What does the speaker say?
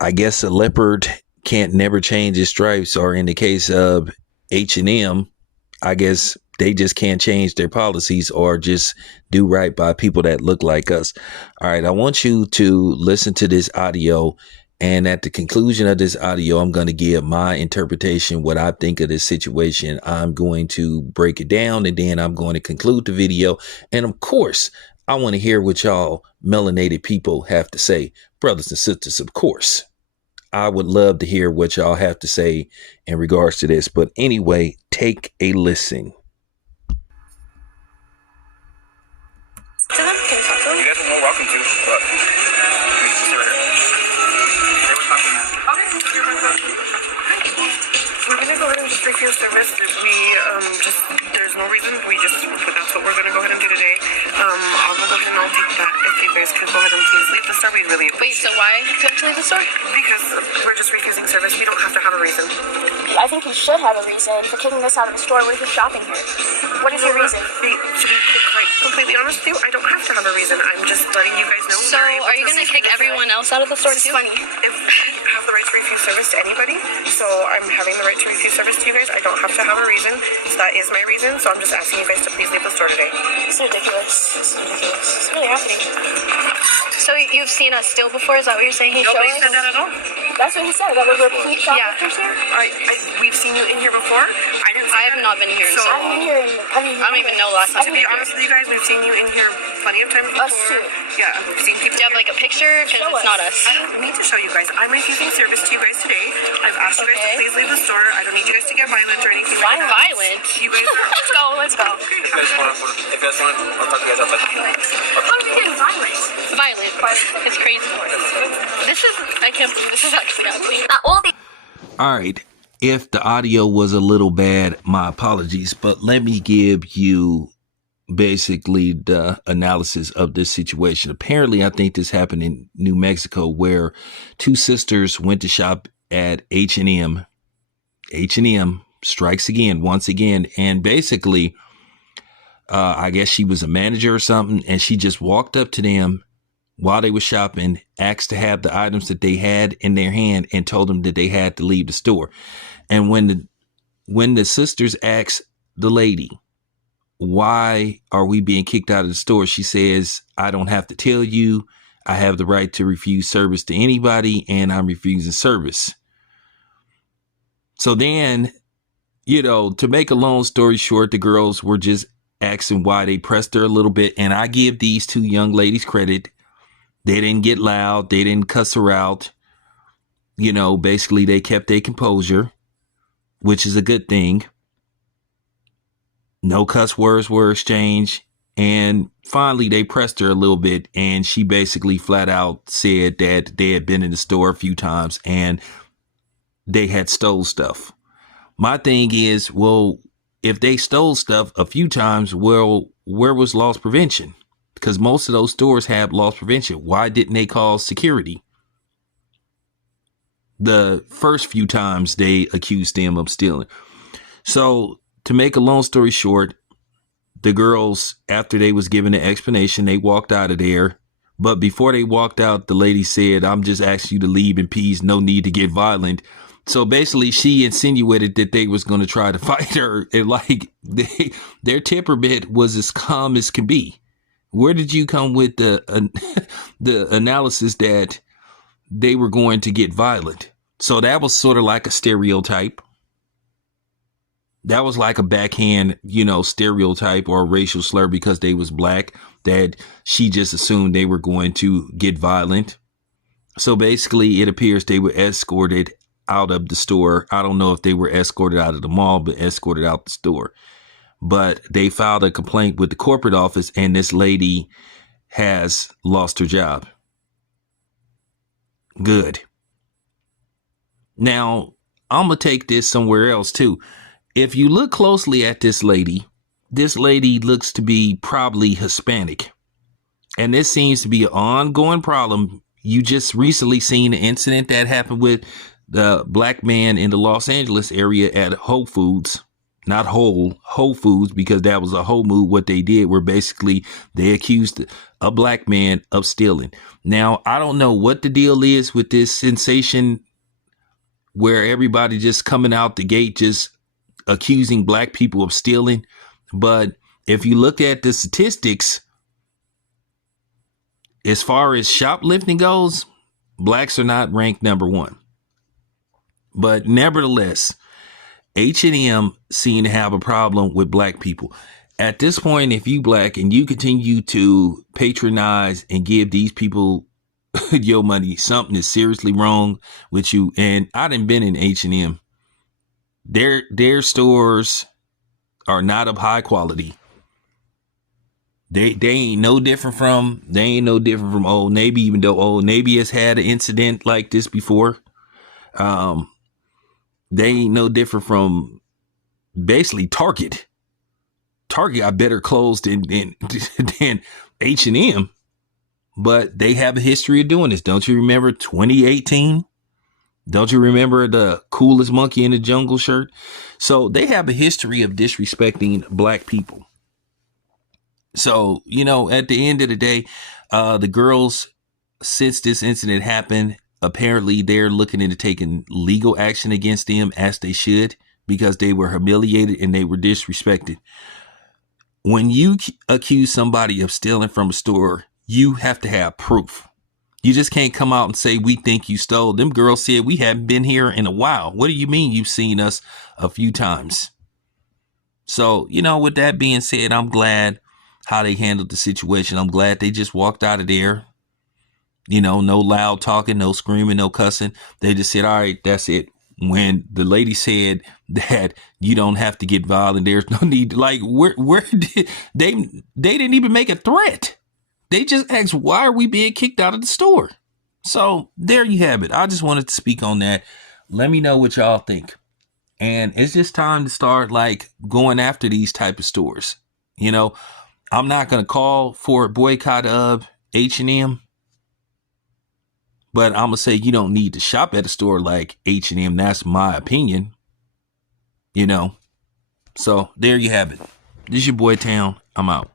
I guess a leopard can't never change its stripes, or in the case of H&M, I guess they just can't change their policies or just do right by people that look like us. All right, I want you to listen to this audio. And at the conclusion of this audio, I'm going to give my interpretation, what I think of this situation. I'm going to break it down, and then I'm going to conclude the video. And of course, I want to hear what y'all melanated people have to say. Brothers and sisters, of course, I would love to hear what y'all have to say in regards to this. But anyway, take a listen. You guys are more welcome to, but sit right here. We're gonna go ahead and just refuse service. There's no reason. That's what we're gonna go ahead and do today. I'll go ahead and I'll take that. If you guys could go ahead and please leave the store, we'd really appreciate it. Wait, so why do you have to leave the store? Because we're just refusing service. We don't have to have a reason. I think you should have a reason for kicking us out of the store. We're just shopping here. What is your reason? To be quite completely honest with you, I don't have to have a reason. I'm just letting you guys know. So, are you gonna kick everyone else out of the store It's too? funny. If I have the right to refuse service to anybody, so I'm having the right to refuse service to you guys. I don't have to have a reason. So that is my reason. So I'm just asking you guys to please leave the store today. This is ridiculous. This is ridiculous. It's really happening. So you've seen us steal before? Is that what you're saying? He's Nobody showing said that us? at all. That's what he said. That we're repeat shoplifters here. We've seen you in here before. I didn't. I have not been here, so I've been here. I don't even know last time. To be honest with you guys, we've seen you in here plenty of times before. Us too. Yeah, we've seen people. Do you have like a picture? Because Show it's not us. us. I don't need to show you guys. I'm refusing service to you guys today. I've asked you guys to Okay. please leave the store. I don't need you guys to get violent or anything Why like that. violent? You guys are. Let's go. If you guys want, I'll talk to you guys outside. How are we getting violent? Violent. It's crazy. I can't believe this is actually happening. All right. If the audio was a little bad, my apologies, but let me give you basically the analysis of this situation. Apparently, I think this happened in New Mexico, where two sisters went to shop at H&M. H&M strikes again, once again. And basically, I guess she was a manager or something, and she just walked up to them while they were shopping, asked to have the items that they had in their hand, and told them that they had to leave the store. And when the sisters asked the lady, why are we being kicked out of the store? She says, I don't have to tell you. I have the right to refuse service to anybody, and I'm refusing service. So then, to make a long story short, the girls were just asking why. They pressed her a little bit. And I give these two young ladies credit. They didn't get loud. They didn't cuss her out. Basically they kept their composure, which is a good thing. No cuss words were exchanged. And finally they pressed her a little bit, and she basically flat out said that they had been in the store a few times and they had stole stuff. My thing is, well, if they stole stuff a few times, well, where was loss prevention? Because most of those stores have loss prevention. Why didn't they call security? The first few times they accused them of stealing. So to make a long story short, the girls, after they was given the explanation, they walked out of there. But before they walked out, the lady said, I'm just asking you to leave in peace. No need to get violent. So basically, she insinuated that they was going to try to fight her. And their temperament was as calm as can be. Where did you come with the analysis that they were going to get violent? So that was sort of like a stereotype. That was like a backhand, stereotype or a racial slur because they was black, that she just assumed they were going to get violent. So basically, it appears they were escorted out of the store. I don't know if they were escorted out of the mall, but escorted out the store. But they filed a complaint with the corporate office, and this lady has lost her job. Good. Now, I'm going to take this somewhere else, too. If you look closely at this lady looks to be probably Hispanic. And this seems to be an ongoing problem. You just recently seen an incident that happened with the black man in the Los Angeles area at Whole Foods. not Whole Foods, because that was a whole move. What they did were basically they accused a black man of stealing. Now, I don't know what the deal is with this sensation where everybody just coming out the gate just accusing black people of stealing. But if you look at the statistics, as far as shoplifting goes, blacks are not ranked number one. But nevertheless, H&M seem to have a problem with black people. At this point, if you black and you continue to patronize and give these people your money, something is seriously wrong with you. And I done been in H&M. Their stores are not of high quality. They ain't no different from Old Navy, even though Old Navy has had an incident like this before. They ain't no different from basically Target. Target got better clothes than H&M, but they have a history of doing this. Don't you remember 2018? Don't you remember the coolest monkey in the jungle shirt? So they have a history of disrespecting black people. So, at the end of the day, the girls, since this incident happened, apparently they're looking into taking legal action against them, as they should, because they were humiliated and they were disrespected. When you accuse somebody of stealing from a store, you have to have proof. You just can't come out and say, we think you stole. Them girls said, we haven't been here in a while. What do you mean you've seen us a few times? So, with that being said, I'm glad how they handled the situation. I'm glad they just walked out of there. No loud talking, no screaming, no cussing. They just said, all right, that's it. When the lady said that you don't have to get violent, there's no need. Like, where did they didn't even make a threat. They just asked, why are we being kicked out of the store? So there you have it. I just wanted to speak on that. Let me know what y'all think. And it's just time to start going after these type of stores. I'm not going to call for a boycott of H&M, but I'm going to say you don't need to shop at a store like H&M. That's my opinion. So there you have it. This is your boy Town. I'm out.